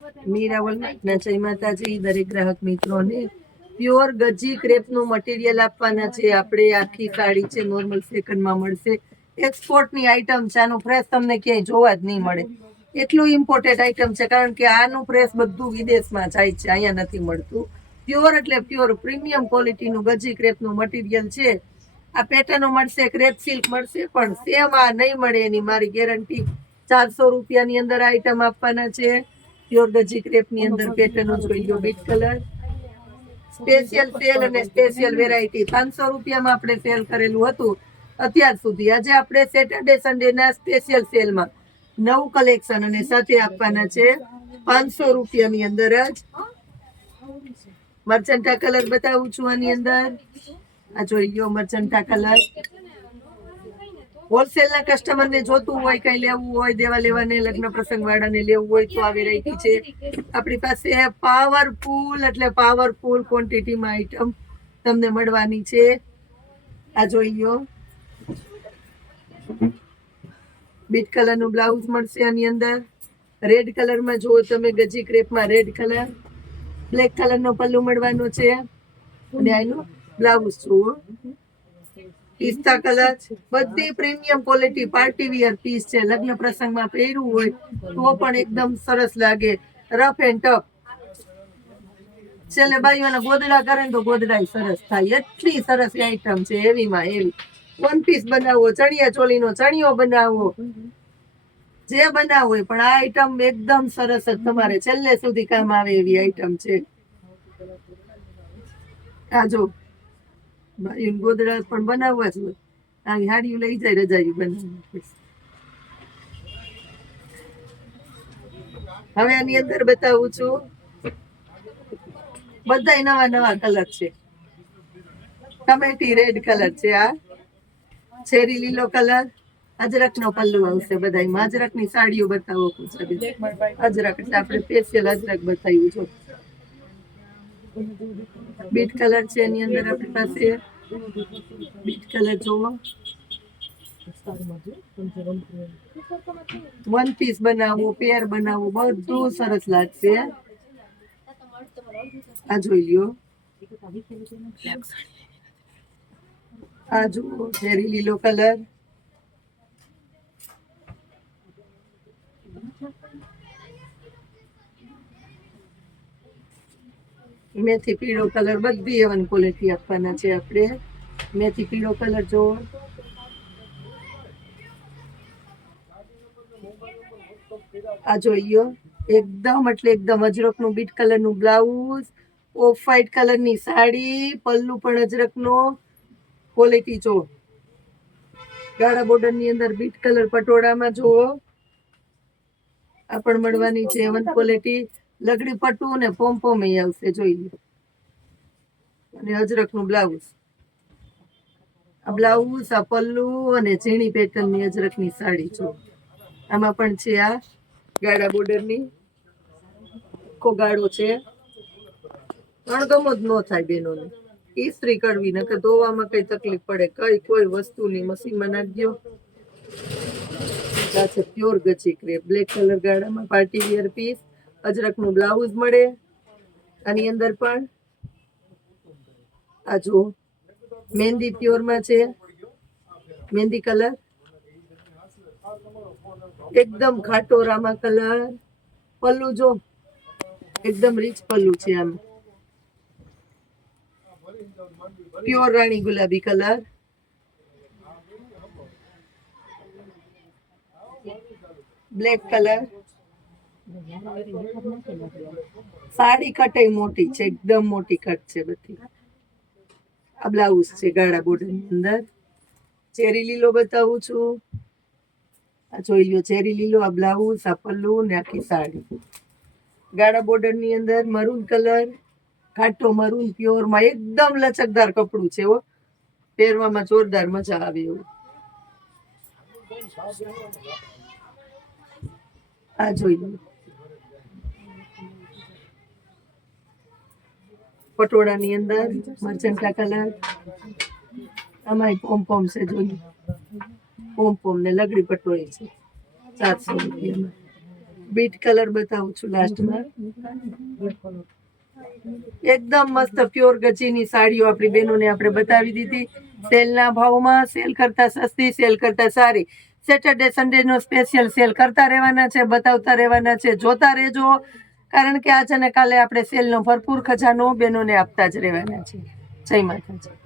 મીરાવલ ના જય માતાજી દરેક ગ્રાહક મિત્રોને પ્યોર ગજી ક્રેપનું મટીરિયલ આપવાના છે આપણે. આખી સાડી છે નોર્મલ સેકન્ડમાં મળશે. એક્સપોર્ટની આઈટમ છે, આનું પ્રેસ તમને ક્યાંય જોવા જ નહીં મળે, એટલું ઇમ્પોર્ટેન્ટ આઈટમ છે. કારણ કે આનું પ્રેસ બધું વિદેશમાં જાય છે, અહીંયા નથી મળતું. પ્યોર એટલે પ્યોર પ્રીમિયમ ક્વોલિટીનું ગજી ક્રેપનું મટીરિયલ છે. આ પેટર્નો મળશે, ક્રેપ સિલ્ક મળશે, પણ સેમ આ નહીં મળે એની મારી ગેરંટી. 400 રૂપિયાની અંદર આઈટમ આપવાના છે. પ્યોર ગજી ક્રેપની અંદર પેટર્નો જોઈ લો. બીટ કલર સ્પેશિયલ સેલ અને સ્પેશિયલ વેરાયટી 500 રૂપિયામાં આપણે સેલ કરેલું હતું અત્યાર સુધી. આજે આપણે સેટરડે સન્ડે ના સ્પેશિયલ સેલમાં નવું કલેક્શન અને સાથે આપવાના છે 500 રૂપિયાની અંદર જ. મર્ચન્ટા કલર બતાવું છું આની અંદર. આ જોઈ લો મર્ચન્ટા કલર. હોલસેલ ના કસ્ટમર ને જોતું હોય, કઈ લેવું હોય, દેવા લેવાને લગ્ન પ્રસંગ વાળાને લેવું હોય તો આ વેરાયટી છે આપણી પાસે. પાવરફુલ એટલે પાવરફુલ ક્વોન્ટિટીમાં આઈટમ તમને મળવાની છે. આ જોઈ લો બીટ કલર નું બ્લાઉઝ મળશે આની અંદર. રેડ કલરમાં જુઓ તમે, ગજી ક્રેપમાં રેડ કલર. બ્લેક કલર નો પલ્લુ મળવાનો છે અને આનું બ્લાઉઝ જુઓ પિસ્તા કલર. બધી premium quality party wear piece છે. લગ્ન પ્રસંગમાં પહેરવું હોય તો પણ એકદમ સરસ લાગે. Rough and tough. છેલ્લે બાઈઓને ગોદડા કરે ને તો ગોદડા સરસ થાય, એટલી સરસ આઈટમ છે. એવીમાં એવી વન પીસ બનાવો, ચણિયા ચોલીનો ચણિયો બનાવો, જે બનાવો હોય, પણ આ આઈટમ એકદમ સરસ જ તમારે છેલ્લે સુધી કામ આવે એવી આઈટમ છે. આ જો ગોદડા પણ બનાવવા જ હોય, આ હાડીઓ લઈ જાય રજાઈ બનાવી. હવે આની અંદર બતાવું છું બધા નવા નવા કલર છે. ટમેટી રેડ કલર છે, આ ચેરી લીલો કલર. અજરક નો પલ્લુ આવશે. બધા અજરક ની સાડીઓ બતાવો. અજરક એટલે આપણે સ્પેશિયલ અજરક બતાવ્યું છે. બીટ કલર છે એની અંદર આપણી પાસે. બીટ કલર જોવો. વન પીસ બનાવવું, પેર બનાવવું, બધું સરસ લાગશે. આ જોઈ લ્યો. આ જુઓ ચેરી લીલો કલર. મેથી પીળો કલર. બધી એવન ક્વોલિટી આપવાના છે આપણે. મેથી પીળો કલર જો. આ જોઈએ એકદમ એટલે એકદમ અજરક નું બીટ કલર નું બ્લાઉઝ, ઓફ વ્હાઈટ કલર ની સાડી, પલ્લુ પણ અજરક નો. ક્વોલિટી જો. ગાળા બોર્ડર ની અંદર બીટ કલર પટોળામાં જુઓ. આ પણ મળવાની છે એવન ક્વોલિટી. લગડી પટ્ટુ ને પોમ આવશે જોઈ લો. અને અજરક નું બ્લાઉઝ. આ બ્લાઉઝ, આ પલ્લુ અને ઝીણી પેટર્ન ની અજરક ની સાડી જો. આમાં પણ છે આ ગાળા બોર્ડર ની ગાળો છે. અણગમો જ ન થાય બેનોને. ઇસ્ત્રી કરવી નકર ધોવામાં કઈ તકલીફ પડે. કઈ કોઈ વસ્તુની મશીનમાં નાખજો. આ છે પ્યોર ગજી ક્રેપ. બ્લેક કલર ગાળામાં પાર્ટી વિયર પીસ. અજરક નું બ્લાઉઝ મળે આની અંદર પણ. આ જો મહેંદી પ્યોર માં છે, મહેંદી કલર. એકદમ ખાટો રામા કલર. પલ્લુ જો એકદમ રીચ પલ્લુ છે. આમ પ્યોર રાણી ગુલાબી colour. Black colour. Sari cut મોટી છે, એકદમ મોટી કટ છે બધી. આ બ્લાઉઝ છે ગાળા બોર્ડર ની અંદર. ચેરી લીલો બતાવું છું. આ જોઈ લો ચેરી લીલો. આ બ્લાઉઝ, આ પલ્લુ ને આખી સાડી. ગાળા બોર્ડર ની અંદર મરૂન કલર. ઘાટો મરૂન પ્યોર માં એકદમ લચકદાર કપડું છે. પહેરવામાં જોરદાર મજા આવે એવું. આ જોઈ લો પટોળા ની અંદર મર્ચન્ટા કલર. આમાં પોમ છે જોઈ. પોમ ને લગડી પટોળી છે 400 રૂપિયામાં. બીટ કલર બતાવું છું લાસ્ટમાં. એકદમ મસ્ત પ્યોર ગજીની સાડીઓ આપણી બહેનોને આપણે બતાવી દીધી સેલના ભાવમાં. સેલ કરતા સસ્તી, સેલ કરતા સારી. સેટરડે સન્ડે નો સ્પેશિયલ સેલ કરતા રહેવાના છે, બતાવતા રહેવાના છે, જોતા રહેજો, કારણ કે આજે ને કાલે આપણે સેલનો ભરપૂર ખજાનો બહેનોને આપતા જ રહેવાના છે. જય માતાજી.